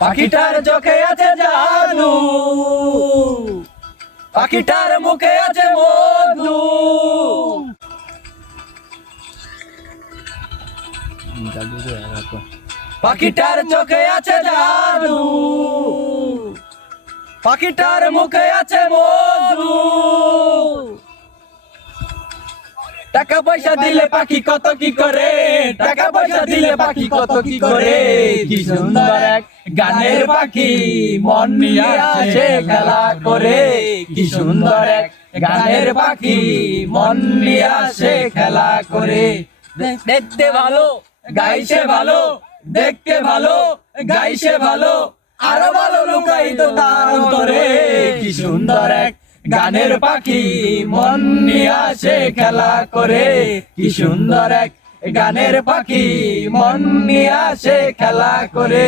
পাখিটার চোখে আছে জাদু, পাখিটার মুখে আছে মধু। পাখিটার চোখে আছে জাদু, পাখিটার মুখে আছে মধু। টাকা পয়সা দিলে পাখি কত কি করে, টাকা পয়সা দিলে পাখি কত কি করে। কি সুন্দর এক গানের পাখি মন নিয়ে আসে খেলা করে। কি সুন্দর এক গানের পাখি মন নিয়ে আসে খেলা করে। দেখতে ভালো গাইছে ভালো, দেখতে ভালো গাইছে ভালো, আরো ভালো লুকাইত তার অন্তরে। কি সুন্দর এক গানের পাখি মন নিয়ে আসে খেলা করে। কি সুন্দর এক গানের পাখি মন নিয়ে আসে খেলা করে।